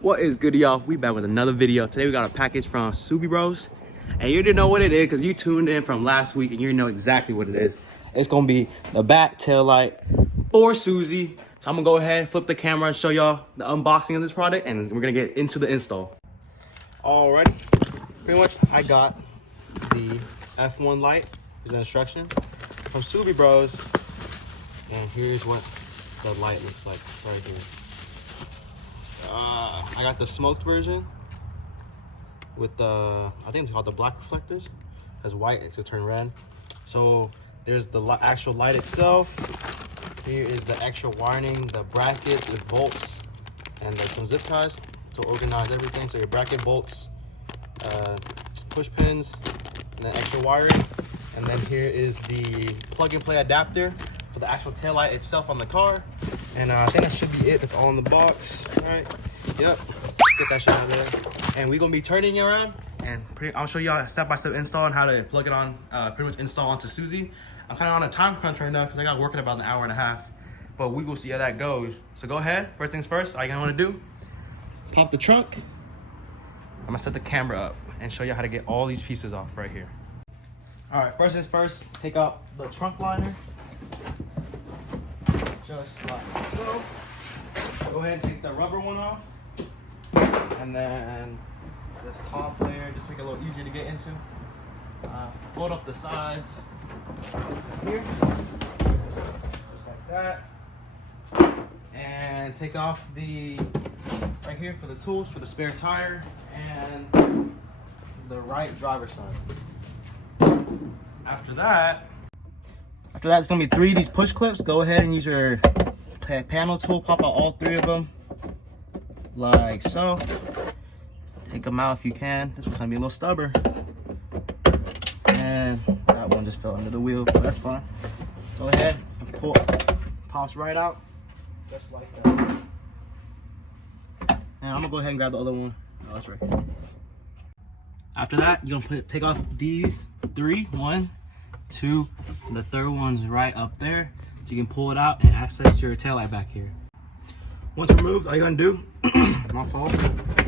What is good, y'all? We back with another video. Today we got a package from Subibros, and you didn't know what it is because you tuned in from last week and you know exactly what it is. It's gonna be the back tail light for Susie. So I'm gonna go ahead, flip the camera, and show y'all the unboxing of this product, and we're gonna get into the install. Alrighty, pretty much I got the F1 light. Here's the instructions from Subibros, and here's what the light looks like right here. I got the smoked version with the, I think it's called the black reflectors, because white it should turn red. So there's the actual light itself. Here is the extra wiring, the bracket with bolts, and there's some zip ties to organize everything. So your bracket, bolts, push pins, and then extra wiring. And then here is the plug and play adapter for the actual tail light itself on the car. And I think that should be it. That's all in the box, right? Yep. Get that shit out of there. And we're gonna be turning it around, and I'll show y'all a step-by-step install and how to plug it on, pretty much install onto Susie. I'm kind of on a time crunch right now because I got work in about an hour and a half, but we will see how that goes. So go ahead. First things first, all you're gonna want to do, pop the trunk. I'm gonna set the camera up and show you how to get all these pieces off right here. All right, first things first, take out the trunk liner. Just like so. Go ahead and take the rubber one off. And then this top layer, just make it a little easier to get into. Fold up the sides here, just like that. And take off the, right here for the tools, for the spare tire, and the right driver's side. After that, it's gonna be 3 of these push clips. Go ahead and use your panel tool, pop out all 3 of them, like so. Take them out if you can. This one's gonna be a little stubborn. And that one just fell under the wheel, but that's fine. Go ahead and pull, pops right out, just like that. And I'm gonna go ahead and grab the other one. Oh, that's right here. After that, you're gonna take off these 3, 1, 2, and the third one's right up there. So you can pull it out and access your taillight back here. Once removed, all you're gonna do, my fault,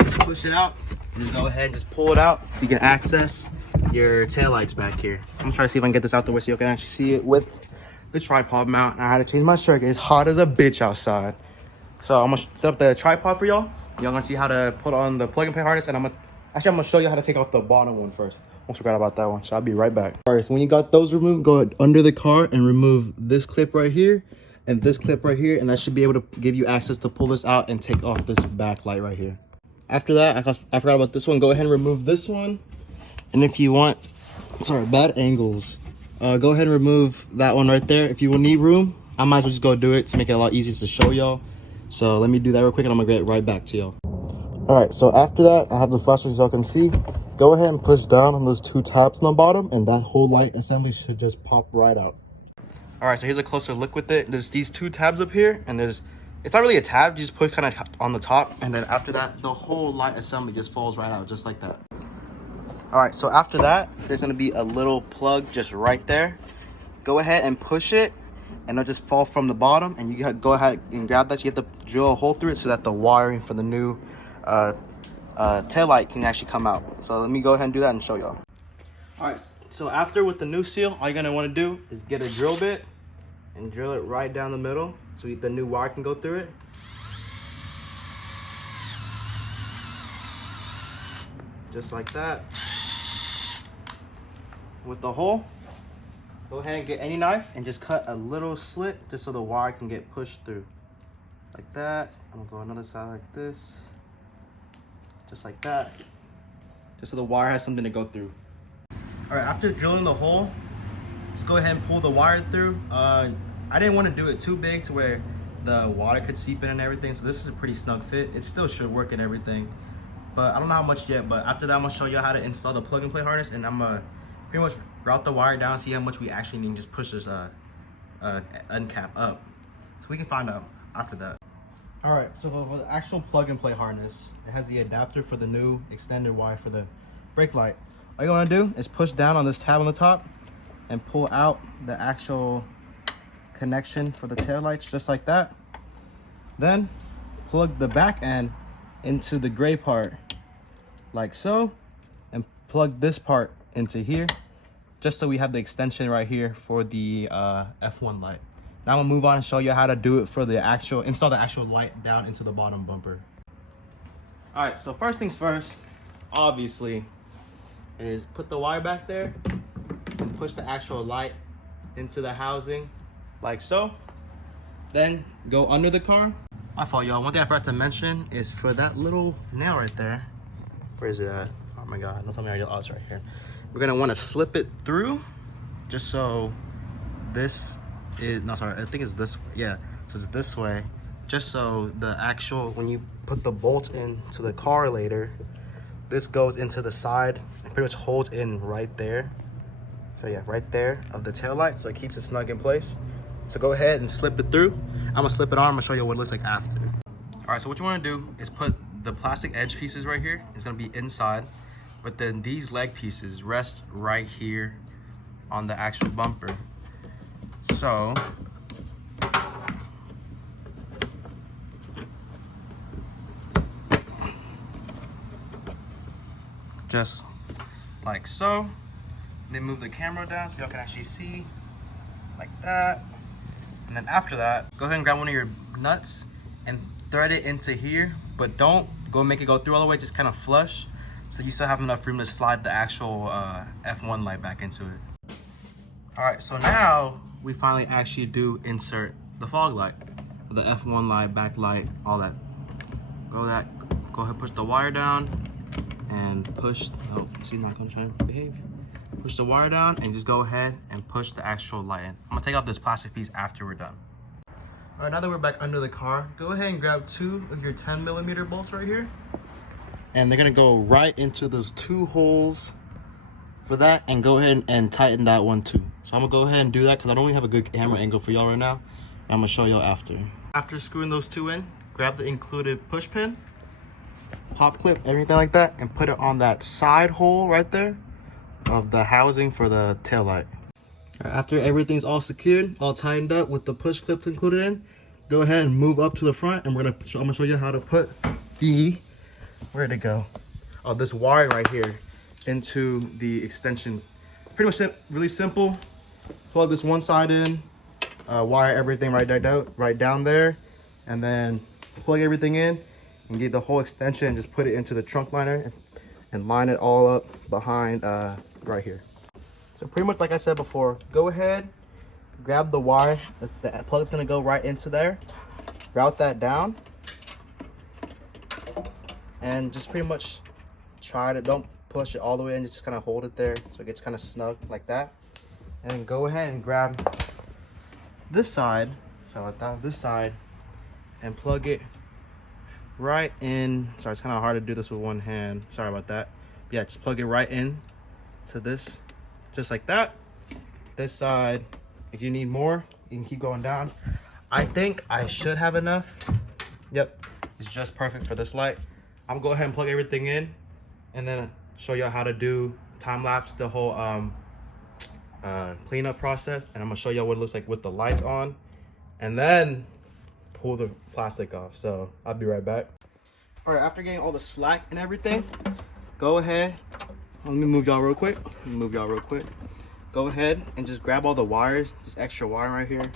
just push it out and just go ahead and just pull it out so you can access your taillights back here. I'm gonna try to see if I can get this out the way so you can actually see it with the tripod mount. I had to change my shirt. It's hot as a bitch outside. So I'm gonna set up the tripod for y'all. Y'all gonna see how to put on the plug and play harness, and I'm gonna show you how to take off the bottom one first. Almost forgot about that one, so I'll be right back. All right, so when you got those removed, go under the car and remove this clip right here and this clip right here, and that should be able to give you access to pull this out and take off this back light right here. After that, I forgot about this one. Go ahead and remove this one, and if you want, sorry, bad angles. Go ahead and remove that one right there. If you will need room, I might as well just go do it to make it a lot easier to show y'all. So let me do that real quick, and I'm gonna get right back to y'all. All right, so after that, I have the flashers, y'all can see. Go ahead and push down on those 2 tabs on the bottom, and that whole light assembly should just pop right out. All right, so here's a closer look with it. There's these 2 tabs up here, and it's not really a tab. You just put kind of on the top, and then after that, the whole light assembly just falls right out, just like that. All right, so after that, there's gonna be a little plug just right there. Go ahead and push it, and it'll just fall from the bottom, and you go ahead and grab that. So you have to drill a hole through it so that the wiring for the new tail light can actually come out. So let me go ahead and do that and show y'all. All right, so after with the new seal, all you're gonna want to do is get a drill bit and drill it right down the middle so the new wire can go through it. Just like that. With the hole, go ahead and get any knife and just cut a little slit just so the wire can get pushed through. Like that. I'm gonna go another side like this. Just like that. Just so the wire has something to go through. All right, after drilling the hole, just go ahead and pull the wire through. I didn't want to do it too big to where the water could seep in and everything, so this is a pretty snug fit. It still should work and everything, but I don't know how much yet. But after that, I'm gonna show you how to install the plug and play harness, and I'm gonna pretty much route the wire down, see how much we actually need, and just push this end cap up, so we can find out after that. All right, so for the actual plug and play harness, it has the adapter for the new extended wire for the brake light. All you want to do is push down on this tab on the top and pull out the actual connection for the tail lights, just like that. Then plug the back end into the gray part like so, and plug this part into here, just so we have the extension right here for the F1 light. Now I'm gonna move on and show you how to do it for the install the actual light down into the bottom bumper. All right, so first things first, obviously, is put the wire back there and push the actual light into the housing like so. Then go under the car. My fault, y'all. One thing I forgot to mention is for that little nail right there. Where is it at? Oh my God, don't tell me oh, it's right here. We're gonna wanna slip it through just so this is, no, sorry, I think it's this way. Yeah, so it's this way. Just so the actual, when you put the bolt into the car later, this goes into the side and pretty much holds in right there. So yeah, right there of the tail light, so it keeps it snug in place. So go ahead and slip it through. I'm gonna slip it on, I'm gonna show you what it looks like after. All right, so what you wanna do is put the plastic edge pieces right here. It's gonna be inside, but then these leg pieces rest right here on the actual bumper. So, just like so. Then move the camera down so y'all can actually see, like that. And then after that, go ahead and grab one of your nuts and thread it into here, but don't go make it go through all the way, just kind of flush, so you still have enough room to slide the actual F1 light back into it. All right, so now we finally actually do insert the fog light, the F1 light, backlight, all that. Go ahead, push the wire down and push, oh, see, not gonna try to behave. Push the wire down and just go ahead and push the actual light in. I'm gonna take off this plastic piece after we're done. All right, now that we're back under the car, go ahead and grab 2 of your 10mm bolts right here. And they're gonna go right into those 2 holes for that, and go ahead and tighten that one too. So I'm gonna go ahead and do that because I don't really have a good camera angle for y'all right now. And I'm gonna show y'all after. After screwing those 2 in, grab the included push pin, pop clip, everything like that, and put it on that side hole right there of the housing for the tail light. After everything's all secured, all tightened up with the push clips included in, go ahead and move up to the front, and I'm gonna show you how to put the, where'd it go? Oh, this wire right here into the extension. Pretty much really simple. Plug this one side in, wire everything right down there, and then plug everything in and get the whole extension and just put it into the trunk liner and line it all up behind right here. So pretty much like I said before, go ahead, grab the wire, the plug's gonna go right into there, route that down, and just pretty much try to, don't push it all the way in, just kind of hold it there so it gets kind of snug like that. And then go ahead and grab this side, this side, and plug it right in. Sorry, it's kind of hard to do this with one hand, sorry about that. But yeah, just plug it right in to this, just like that. This side, if you need more, you can keep going down. I think I should have enough. Yep, it's just perfect for this light. I'm gonna go ahead and plug everything in and then show y'all how to do time lapse the whole cleanup process, and I'm gonna show y'all what it looks like with the lights on, and then pull the plastic off. So I'll be right back. All right, after getting all the slack and everything, go ahead, let me move y'all real quick. Go ahead and just grab all the wires, this extra wire right here,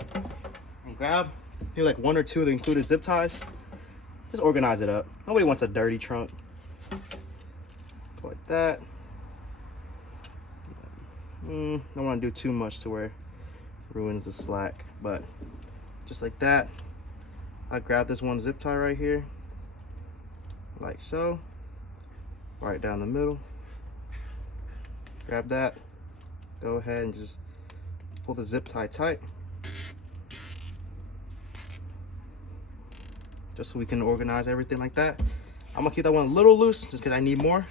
and grab maybe like 1 or 2 of the included zip ties. Just organize it up. Nobody wants a dirty trunk. Like that. Don't want to do too much to where it ruins the slack, but just like that. I grab this one zip tie right here, like so, right down the middle. Grab that, go ahead and just pull the zip tie tight, just so we can organize everything like that. I'm gonna keep that one a little loose just because I need more.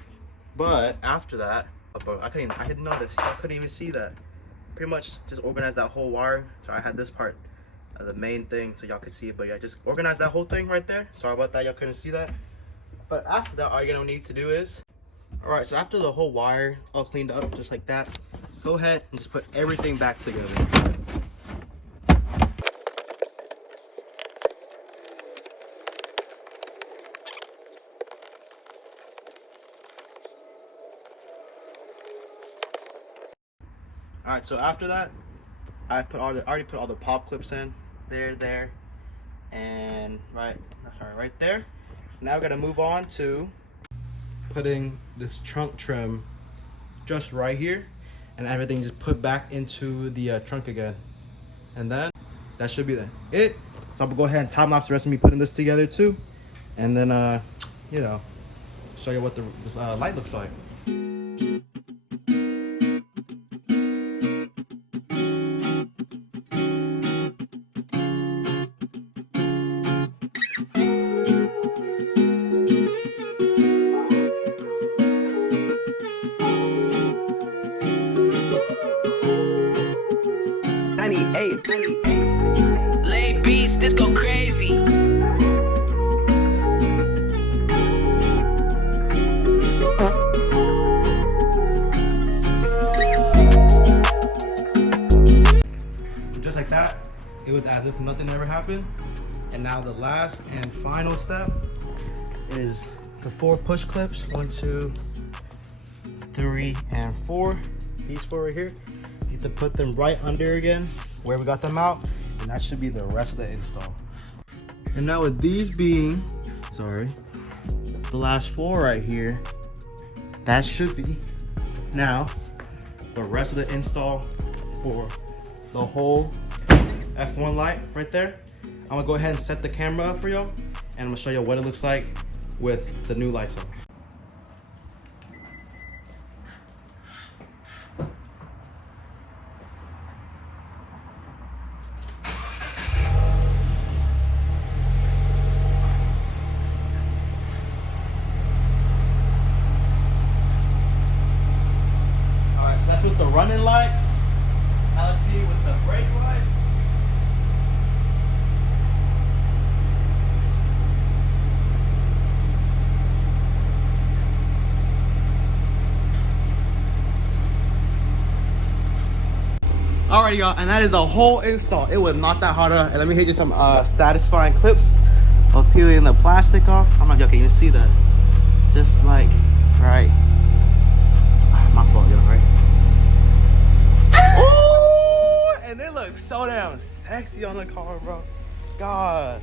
But after that, I didn't notice, I couldn't even see that. Pretty much just organize that whole wire. So I had this part, the main thing, so y'all could see it, but yeah, just organize that whole thing right there. Sorry about that, y'all couldn't see that. But after that, all you're gonna need to do is, all right, so after the whole wire all cleaned up just like that, go ahead and just put everything back together. All right, so after that, I already put all the pop clips in there, and right there. Now we're gonna move on to putting this trunk trim just right here, and everything just put back into the trunk again, and then that should be it. So I'm gonna go ahead and time lapse the rest of me putting this together too, and then you know, show you what this light looks like. Late beats, this go crazy. Just like that, it was as if nothing ever happened. And now the last and final step is the 4 push clips. 1, 2, 3, and 4. These 4 right here. You have to put them right under again where we got them out, and that should be the rest of the install. And now with these being, the last 4 right here, that should be now the rest of the install for the whole F1 light right there. I'm gonna go ahead and set the camera up for y'all, and I'm gonna show you what it looks like with the new lights on. Alright, so that's with the running lights. Now let's see with the brake light. Alrighty, y'all, and that is the whole install. It was not that hard. And let me hit you some satisfying clips of peeling the plastic off. I'm not joking, you can see that. Just like, right. My fault, y'all, right? Ooh, and it looks so damn sexy on the car, bro. God.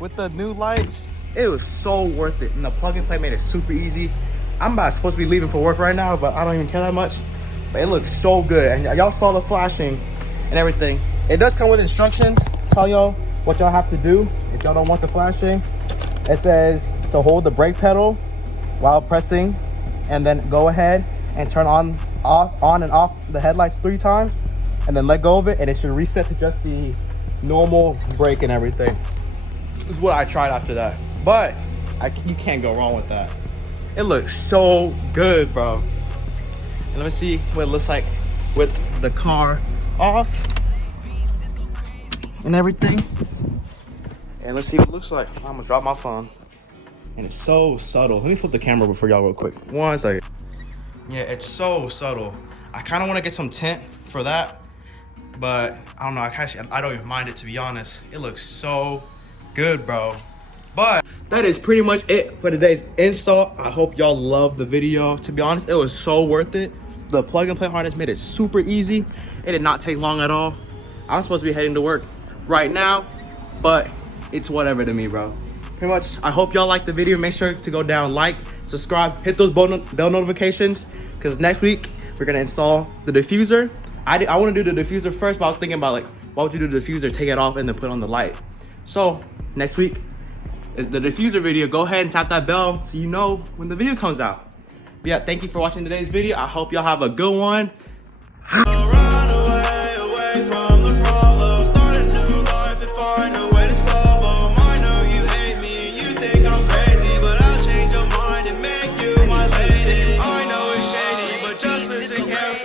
With the new lights, it was so worth it. And the plug and play made it super easy. I'm supposed to be leaving for work right now, but I don't even care that much. But it looks so good, and y'all saw the flashing and everything. It does come with instructions. Tell y'all what y'all have to do if y'all don't want the flashing. It says to hold the brake pedal while pressing, and then go ahead and turn on and off the headlights 3 times, and then let go of it, and it should reset to just the normal brake and everything. This is what I tried after that, but you can't go wrong with that. It looks so good, bro. And let me see what it looks like with the car off and everything. And let's see what it looks like. I'm gonna drop my phone. And it's so subtle. Let me flip the camera over for y'all real quick. 1 second. Yeah, it's so subtle. I kind of want to get some tint for that, but I don't know. I don't even mind it, to be honest. It looks so good, bro. But that is pretty much it for today's install. I hope y'all loved the video. To be honest, it was so worth it. The plug and play harness made it super easy. It did not take long at all. I'm supposed to be heading to work right now, but it's whatever to me, bro. Pretty much, I hope y'all liked the video. Make sure to go down, like, subscribe, hit those bell notifications, because next week we're gonna install the diffuser. I want to do the diffuser first, but I was thinking about, like, why would you do the diffuser, take it off, and then put on the light? So next week is the diffuser video. Go ahead and tap that bell so you know when the video comes out. But yeah, thank you for watching today's video. I hope y'all have a good one. Run away from the problem. Start a new life and find a way to solve them. I know you hate me and you think I'm crazy, but I'll change your mind and make you my lady. I know it's shady, but just listen carefully.